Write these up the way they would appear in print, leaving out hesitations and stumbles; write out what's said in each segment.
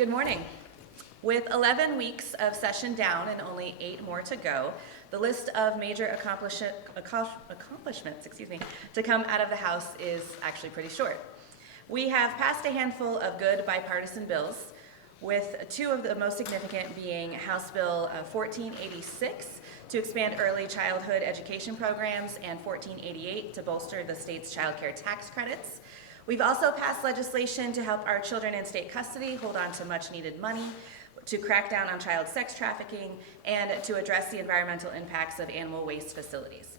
Good morning. With 11 weeks of session down and only 8 more to go, the list of major accomplishments to come out of the House is actually pretty short. We have passed a handful of good bipartisan bills, with two of the most significant being House Bill 1486 to expand early childhood education programs and 1488 to bolster the state's child care tax credits. We've also passed legislation to help our children in state custody hold on to much needed money, to crack down on child sex trafficking, and to address the environmental impacts of animal waste facilities.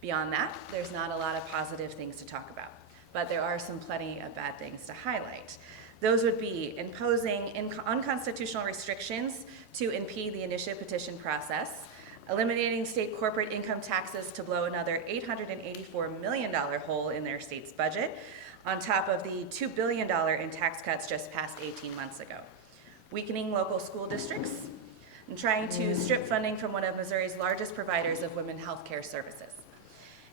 Beyond that, there's not a lot of positive things to talk about, but there are plenty of bad things to highlight. Those would be imposing unconstitutional restrictions to impede the initiative petition process, eliminating state corporate income taxes to blow another $884 million hole in their state's budget, on top of the $2 billion in tax cuts just passed 18 months ago, weakening local school districts, and trying to strip funding from one of Missouri's largest providers of women's health care services.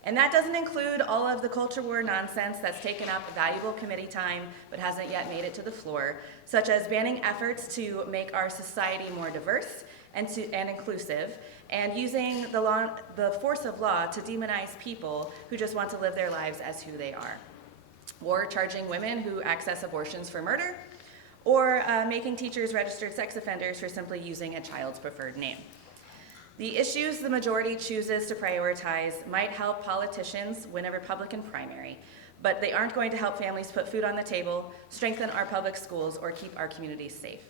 And that doesn't include all of the culture war nonsense that's taken up valuable committee time but hasn't yet made it to the floor, such as banning efforts to make our society more diverse and inclusive, and using the force of law to demonize people who just want to live their lives as who they are, or charging women who access abortions for murder, or making teachers registered sex offenders for simply using a child's preferred name. The issues the majority chooses to prioritize might help politicians win a Republican primary, but they aren't going to help families put food on the table, strengthen our public schools, or keep our communities safe.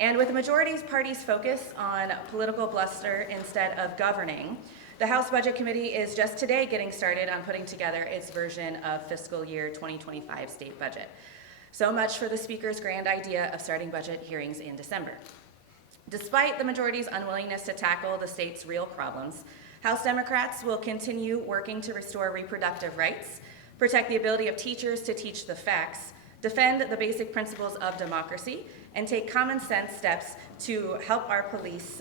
And with the majority's party's focus on political bluster instead of governing, the House Budget Committee is just today getting started on putting together its version of fiscal year 2025 state budget. So much for the Speaker's grand idea of starting budget hearings in December. Despite the majority's unwillingness to tackle the state's real problems, House Democrats will continue working to restore reproductive rights, protect the ability of teachers to teach the facts, defend the basic principles of democracy, and take common sense steps to help our police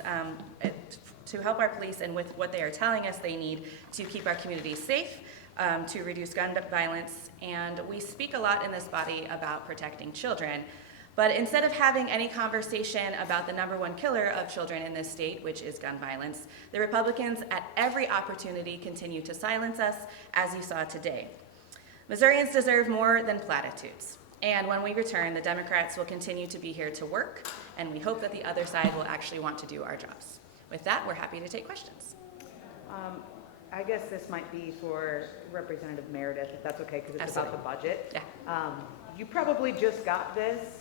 and with what they are telling us they need to keep our communities safe, to reduce gun violence. And we speak a lot in this body about protecting children, but instead of having any conversation about the number one killer of children in this state, which is gun violence, the Republicans at every opportunity continue to silence us, as you saw today. Missourians deserve more than platitudes. And when we return, the Democrats will continue to be here to work, and we hope that the other side will actually want to do our jobs. With that, we're happy to take questions. I guess this might be for Representative Meredith, if that's okay, because it's Absolutely. about the budget. Yeah. You probably just got this,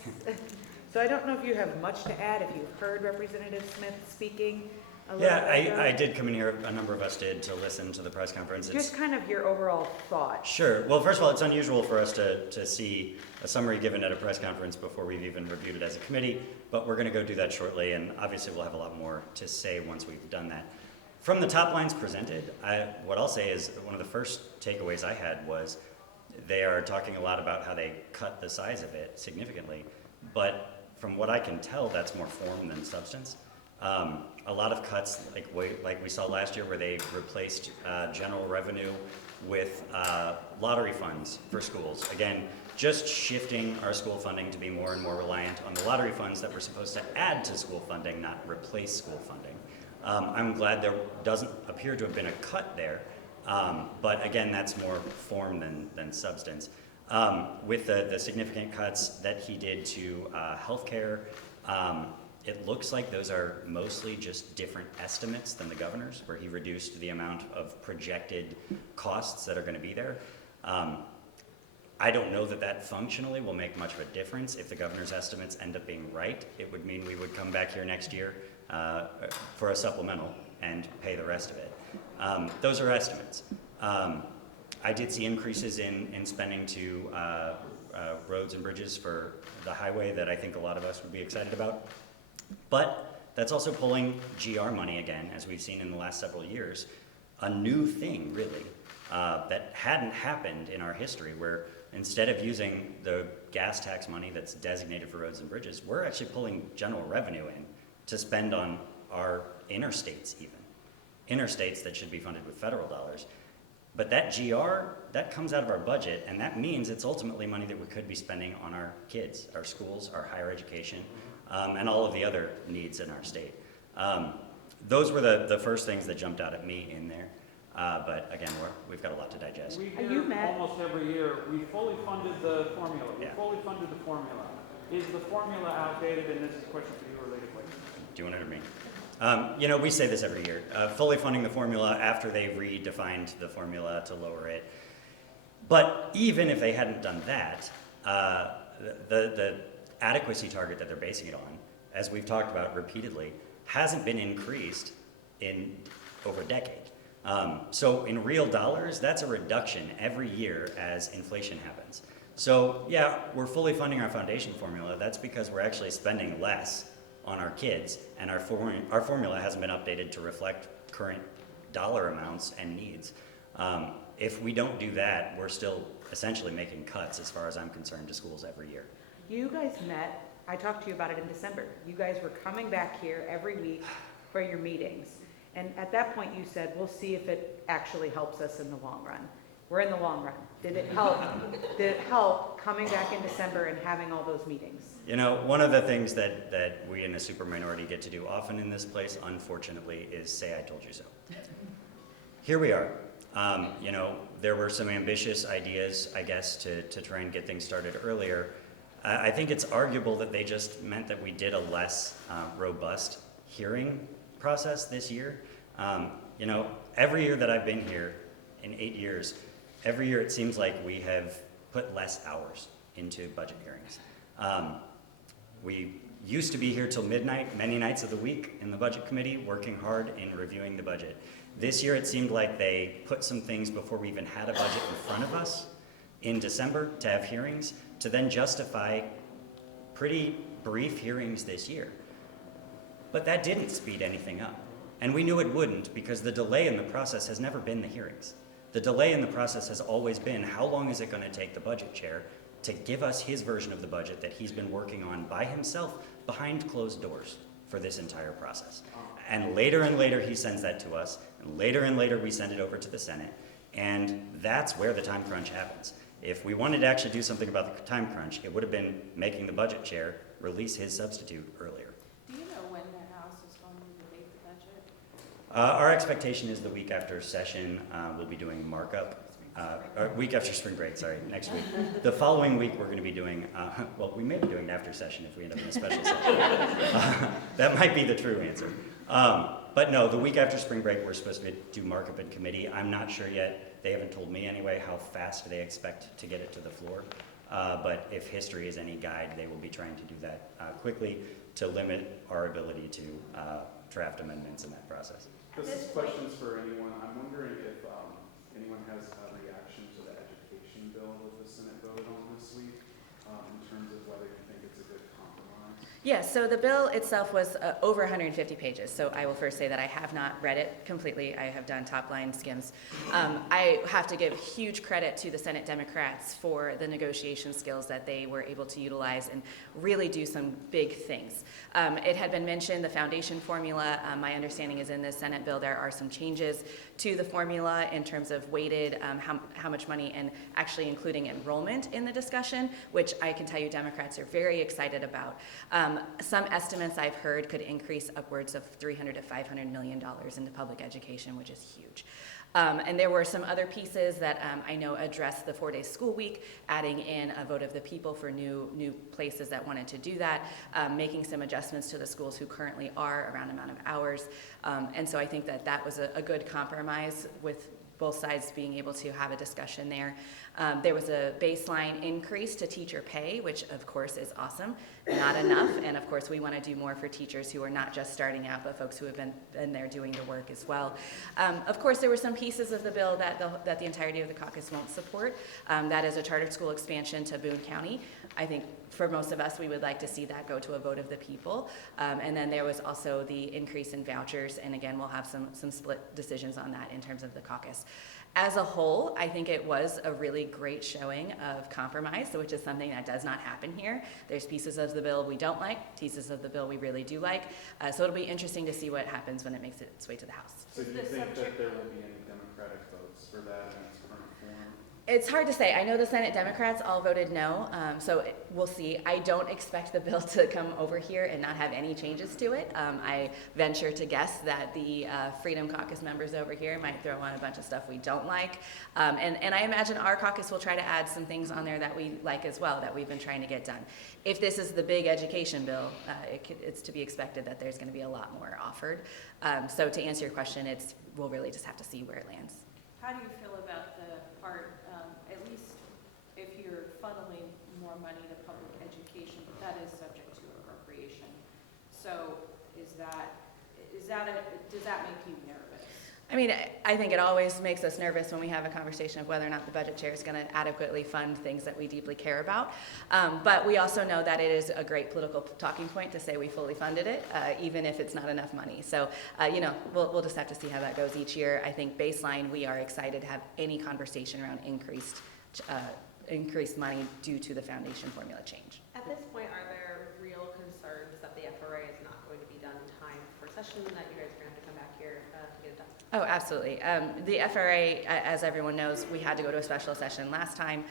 so I don't know if you have much to add, if you've heard Representative Smith speaking a little bit ago. I did come in here, a number of us did, to listen to the press conference. Just kind of your overall thoughts. Sure. Well, first of all, it's unusual for us to see a summary given at a press conference before we've even reviewed it as a committee, but we're going to go do that shortly, and obviously we'll have a lot more to say once we've done that. From the top lines presented, what I'll say is one of the first takeaways I had was they are talking a lot about how they cut the size of it significantly, but from what I can tell, that's more form than substance. A lot of cuts, like we saw last year, where they replaced general revenue with lottery funds for schools. Again, just shifting our school funding to be more and more reliant on the lottery funds that were supposed to add to school funding, not replace school funding. I'm glad there doesn't appear to have been a cut there, but again, that's more form than substance. With the significant cuts that he did to healthcare, it looks like those are mostly just different estimates than the governor's, where he reduced the amount of projected costs that are going to be there. I don't know that functionally will make much of a difference. If the governor's estimates end up being right, it would mean we would come back here next year for a supplemental and pay the rest of it. Those are estimates. I did see increases in spending to roads and bridges for the highway that I think a lot of us would be excited about. But that's also pulling GR money again, as we've seen in the last several years. A new thing, really, that hadn't happened in our history, where instead of using the gas tax money that's designated for roads and bridges, we're actually pulling general revenue in to spend on our interstates even. Interstates that should be funded with federal dollars. But that GR, that comes out of our budget, and that means it's ultimately money that we could be spending on our kids, our schools, our higher education, and all of the other needs in our state. Those were the first things that jumped out at me in there. But again, we've got a lot to digest. We You hear met- almost every year, we fully funded the formula. We Yeah. fully funded the formula. Is the formula outdated? And this is a question for you or Lady Blake. Do you want it or me? We say this every year, fully funding the formula after they redefined the formula to lower it. But even if they hadn't done that, the adequacy target that they're basing it on, as we've talked about repeatedly, hasn't been increased in over a decade. So in real dollars, that's a reduction every year as inflation happens. So yeah, we're fully funding our foundation formula. That's because we're actually spending less on our kids, and our formula hasn't been updated to reflect current dollar amounts and needs. If we don't do that, we're still essentially making cuts, as far as I'm concerned, to schools every year. You guys met, I talked to you about it in December. You guys were coming back here every week for your meetings. And at that point, you said, we'll see if it actually helps us in the long run. We're in the long run. Did it help? Did it help coming back in December and having all those meetings? One of the things that we in the super minority get to do often in this place, unfortunately, is say, I told you so. Here we are. There were some ambitious ideas, I guess, to try and get things started earlier. I think it's arguable that they just meant that we did a less robust hearing process this year. Every year that I've been here, in 8 years, every year it seems like we have put less hours into budget hearings. We used to be here till midnight, many nights of the week in the budget committee, working hard in reviewing the budget. This year it seemed like they put some things before we even had a budget in front of us in December to have hearings, to then justify pretty brief hearings this year. But that didn't speed anything up. And we knew it wouldn't, because the delay in the process has never been the hearings. The delay in the process has always been, how long is it going to take the budget chair to give us his version of the budget that he's been working on by himself behind closed doors for this entire process. And later he sends that to us, and later we send it over to the Senate, and that's where the time crunch happens. If we wanted to actually do something about the time crunch, it would have been making the budget chair release his substitute earlier. Do you know when the House is going to debate the budget? Our expectation is the week after session, we'll be doing markup. Or week after spring break, sorry, next week. The following week, we're going to be doing, we may be doing after session if we end up in a special session. That might be the true answer. But no, the week after spring break, we're supposed to do markup in committee. I'm not sure yet. They haven't told me anyway how fast they expect to get it to the floor. But if history is any guide, they will be trying to do that quickly to limit our ability to draft amendments in that process. This question's for anyone. I'm wondering if anyone has a reaction to the education bill that the Senate voted on this week, in terms of whether you think it's a good compromise. Yeah, so the bill itself was over 150 pages, so I will first say that I have not read it completely. I have done top-line skims. I have to give huge credit to the Senate Democrats for the negotiation skills that they were able to utilize and really do some big things. It had been mentioned, the foundation formula, my understanding is in the Senate bill there are some changes to the formula in terms of weighted, how much money, and actually including enrollment in the discussion, which I can tell you Democrats are very excited about. Some estimates I've heard could increase upwards of $300 to $500 million into public education, which is huge. And there were some other pieces that I know addressed the 4-day school week, adding in a vote of the people for new places that wanted to do that, making some adjustments to the schools who currently are around amount of hours. And so I think that was a good compromise with both sides being able to have a discussion there. There was a baseline increase to teacher pay, which of course is awesome, not enough. And of course we want to do more for teachers who are not just starting out, but folks who have been there doing the work as well. Of course, there were some pieces of the bill that the entirety of the caucus won't support. That is a charter school expansion to Boone County. I think for most of us, we would like to see that go to a vote of the people. And then there was also the increase in vouchers. And again, we'll have some split decisions on that in terms of the caucus. As a whole, I think it was a really great showing of compromise, which is something that does not happen here. There's pieces of the bill we don't like, pieces of the bill we really do like. So it'll be interesting to see what happens when it makes its way to the House. So Is do you the think that subject- there will be any Democratic votes for that in its current form? It's hard to say. I know the Senate Democrats all voted no, so we'll see. I don't expect the bill to come over here and not have any changes to it. I venture to guess that the Freedom Caucus members over here might throw on a bunch of stuff we don't like. And I imagine our caucus will try to add some things on there that we like as well, that we've been trying to get done. If this is the big education bill, it's to be expected that there's going to be a lot more offered. So to answer your question, we'll really just have to see where it lands. How do you feel about the part, at least if you're funneling more money to public education, but that is subject to appropriation? So does that make you nervous? I mean, I think it always makes us nervous when we have a conversation of whether or not the budget chair is going to adequately fund things that we deeply care about. But we also know that it is a great political talking point to say we fully funded it, even if it's not enough money. So, we'll just have to see how that goes each year. I think baseline, we are excited to have any conversation around increased money due to the foundation formula change. At this point, are there real concerns that the FRA is not going to be done in time for session, that you guys are going to have to come back here to get it done? Oh, absolutely. The FRA, as everyone knows, we had to go to a special session last time.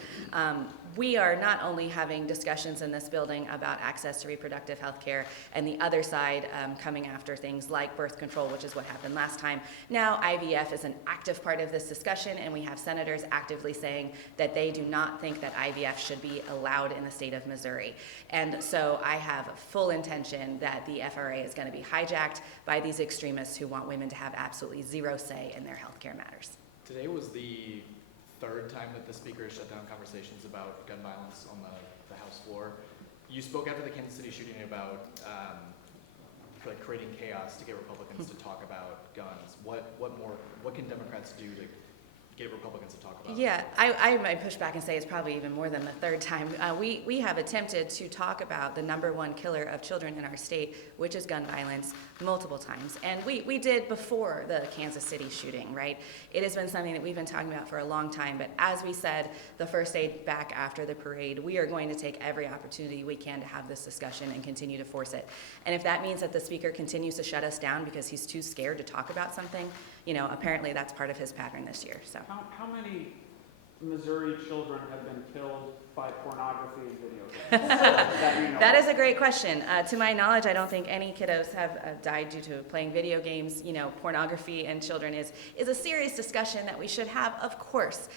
We are not only having discussions in this building about access to reproductive health care and the other side coming after things like birth control, which is what happened last time. Now IVF is an active part of this discussion, and we have senators actively saying that they do not think that IVF should be allowed in the state of Missouri. And so I have full intention that the FRA is going to be hijacked by these extremists who want women to have absolutely zero say in their health care matters. Today was the third time that the speaker has shut down conversations about gun violence on the House floor. You spoke after the Kansas City shooting about like creating chaos to get Republicans to talk about guns. What can Democrats do to get Republicans to talk about it? Yeah, I might push back and say it's probably even more than the third time. We have attempted to talk about the #1 killer of children in our state, which is gun violence, multiple times. And we did before the Kansas City shooting, right? It has been something that we've been talking about for a long time. But as we said the first day back after the parade, we are going to take every opportunity we can to have this discussion and continue to force it. And if that means that the speaker continues to shut us down because he's too scared to talk about something, apparently that's part of his pattern this year. So. How many Missouri children have been killed by pornography and video games? That you know That of? is a great question. To my knowledge, I don't think any kiddos have died due to playing video games. Pornography and children is a serious discussion that we should have, of course.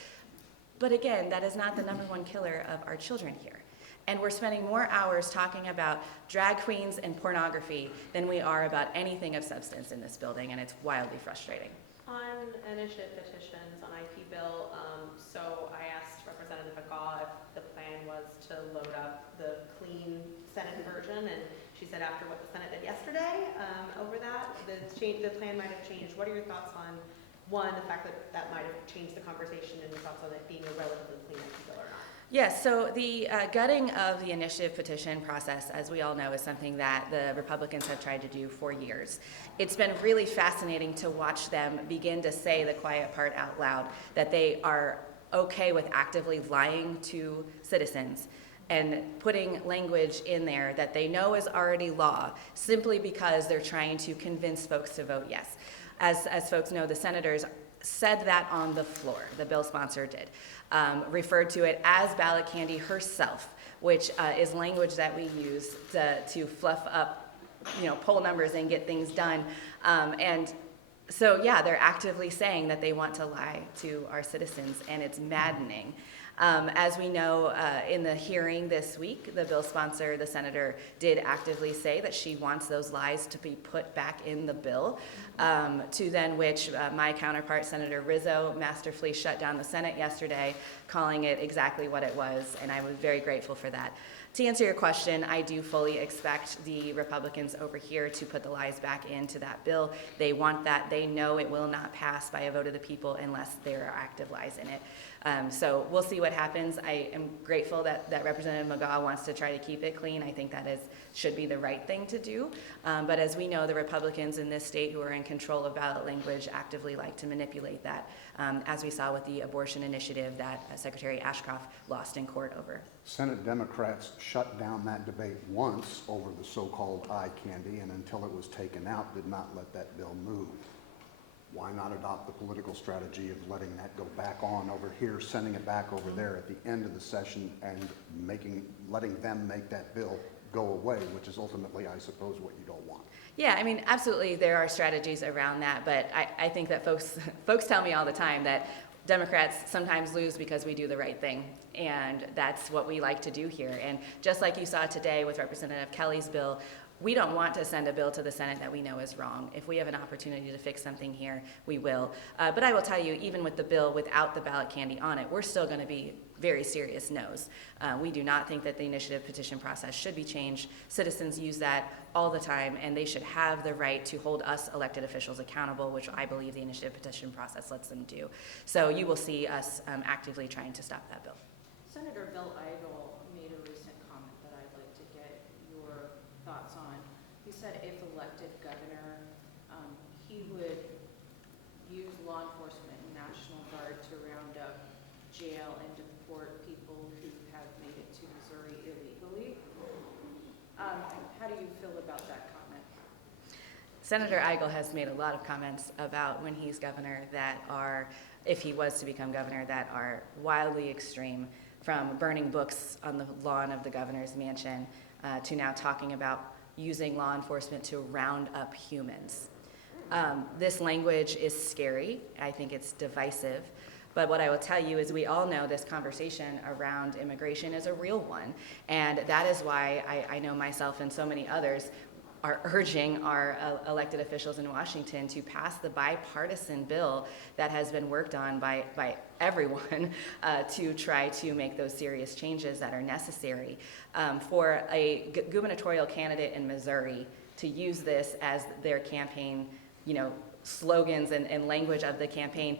But again, that is not the #1 killer of our children here. And we're spending more hours talking about drag queens and pornography than we are about anything of substance in this building, and it's wildly frustrating. On initiative petitions on IP bill, so I asked Representative McGaw if the plan was to load up the clean Senate version, and she said after what the Senate did yesterday, over that, the plan might have changed. What are your thoughts on, one, the fact that might have changed the conversation, and your thoughts on it being a relatively clean IP bill or not? Yes, so the gutting of the initiative petition process, as we all know, is something that the Republicans have tried to do for years. It's been really fascinating to watch them begin to say the quiet part out loud, that they are okay with actively lying to citizens and putting language in there that they know is already law, simply because they're trying to convince folks to vote yes. As folks know, the senators said that on the floor, the bill sponsor did, referred to it as ballot candy herself, which is language that we use to fluff up, poll numbers and get things done. And so, yeah, they're actively saying that they want to lie to our citizens, and it's maddening. As we know, in the hearing this week, the bill sponsor, the senator, did actively say that she wants those lies to be put back in the bill, to then which my counterpart, Senator Rizzo, masterfully shut down the Senate yesterday, calling it exactly what it was, and I was very grateful for that. to answer your question, I do fully expect the Republicans over here to put the lies back into that bill. They want that. They know it will not pass by a vote of the people unless there are active lies in it. So we'll see what happens. I am grateful that Representative McGaugh wants to try to keep it clean. I think that should be the right thing to do. But as we know, the Republicans in this state who are in control of ballot language actively like to manipulate that, as we saw with the abortion initiative that Secretary Ashcroft lost in court over. Senate Democrats shut down that debate once over the so-called eye candy, and until it was taken out, did not let that bill move. Why not adopt the political strategy of letting that go back on over here, sending it back over there at the end of the session, and letting them make that bill go away, which is ultimately, I suppose, what you don't want. Yeah, I mean, absolutely, there are strategies around that, but I think that folks tell me all the time that Democrats sometimes lose because we do the right thing, and that's what we like to do here. And just like you saw today with Representative Kelly's bill, we don't want to send a bill to the Senate that we know is wrong. If we have an opportunity to fix something here, we will. But I will tell you, even with the bill without the ballot candy on it, we're still going to be very serious no's. We do not think that the initiative petition process should be changed. Citizens use that all the time, and they should have the right to hold us elected officials accountable, which I believe the initiative petition process lets them do. So you will see us actively trying to stop that bill. Senator Bill Eigel made a recent comment that I'd like to get your thoughts on. He said if elected governor, he would use law enforcement and National Guard to round up, jail, and deport people who have made it to Missouri illegally. How do you feel about that comment? Senator Eigel has made a lot of comments about when he's governor that are, if he was to become governor, that are wildly extreme, from burning books on the lawn of the governor's mansion to now talking about using law enforcement to round up humans. This language is scary. I think it's divisive. But what I will tell you is we all know this conversation around immigration is a real one. And that is why I know myself and so many others are urging our elected officials in Washington to pass the bipartisan bill that has been worked on by everyone to try to make those serious changes that are necessary. For a gubernatorial candidate in Missouri to use this as their campaign, slogans and language of the campaign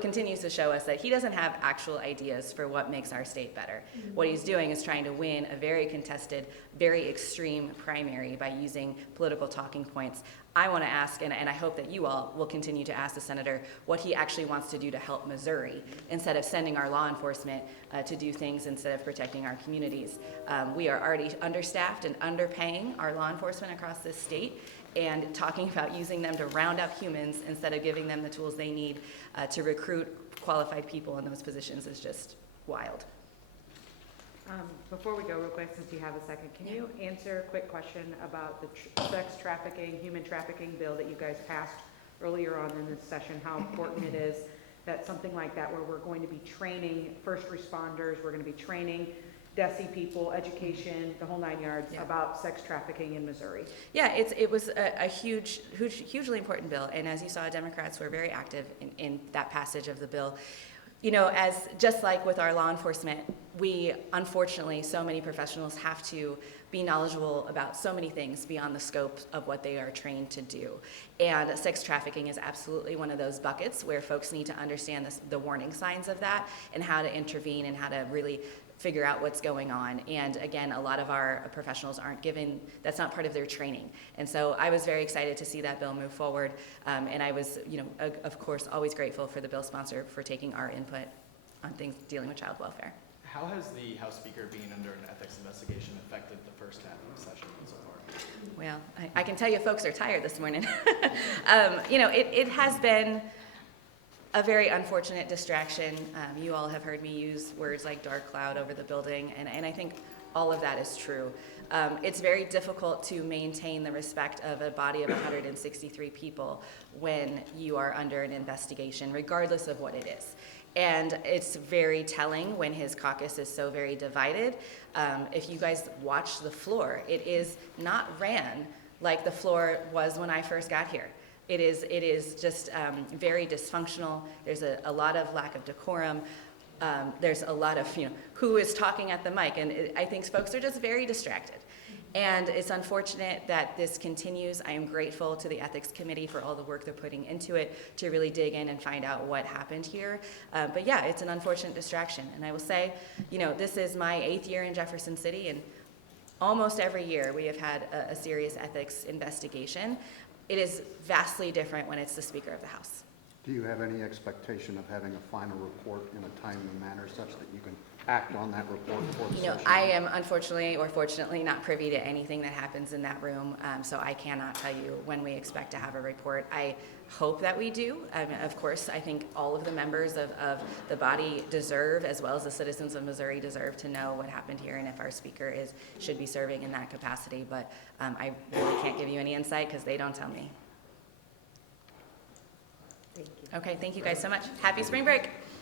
continues to show us that he doesn't have actual ideas for what makes our state better. Mm-hmm. What he's doing is trying to win a very contested, very extreme primary by using political talking points. I want to ask, and I hope that you all will continue to ask the senator what he actually wants to do to help Missouri instead of sending our law enforcement to do things instead of protecting our communities. We are already understaffed and underpaying our law enforcement across this state, and talking about using them to round up humans instead of giving them the tools they need to recruit qualified people in those positions is just wild. Before we go real quick, since you have a second, can you answer a quick question about the sex trafficking, human trafficking bill that you guys passed earlier on in this session, how important it is that something like that, where we're going to be training first responders, we're going to be training DESE people, education, the whole 9 yards, about sex trafficking in Missouri. Yeah, it was a hugely important bill, and as you saw, Democrats were very active in that passage of the bill. As just like with our law enforcement, we, unfortunately, so many professionals have to be knowledgeable about so many things beyond the scope of what they are trained to do. And sex trafficking is absolutely one of those buckets where folks need to understand the warning signs of that and how to intervene and how to really figure out what's going on. And again, a lot of our professionals aren't given, that's not part of their training. And so I was very excited to see that bill move forward. And I was, of course, always grateful for the bill sponsor for taking our input on things dealing with child welfare. How has the House Speaker being under an ethics investigation affected the first half of the session so far? Well, I can tell you folks are tired this morning. It has been a very unfortunate distraction. You all have heard me use words like dark cloud over the building, and I think all of that is true. It's very difficult to maintain the respect of a body of 163 people when you are under an investigation, regardless of what it is. And it's very telling when his caucus is so very divided. If you guys watch the floor, it is not ran like the floor was when I first got here. It is just very dysfunctional. There's a lot of lack of decorum. there's a lot of, who is talking at the mic, and I think folks are just very distracted. And it's unfortunate that this continues. I am grateful to the Ethics Committee for all the work they're putting into it to really dig in and find out what happened here. But yeah, it's an unfortunate distraction. And I will say, this is my 8th year in Jefferson City, and almost every year we have had a serious ethics investigation. It is vastly different when it's the Speaker of the House. Do you have any expectation of having a final report in a timely manner such that you can act on that report before the session? I am unfortunately or fortunately not privy to anything that happens in that room, so I cannot tell you when we expect to have a report. I hope that we do. Of course, I think all of the members of the body deserve, as well as the citizens of Missouri deserve, to know what happened here and if our speaker should be serving in that capacity, but I really can't give you any insight because they don't tell me. Thank you. Okay, thank you guys so much. Happy spring break.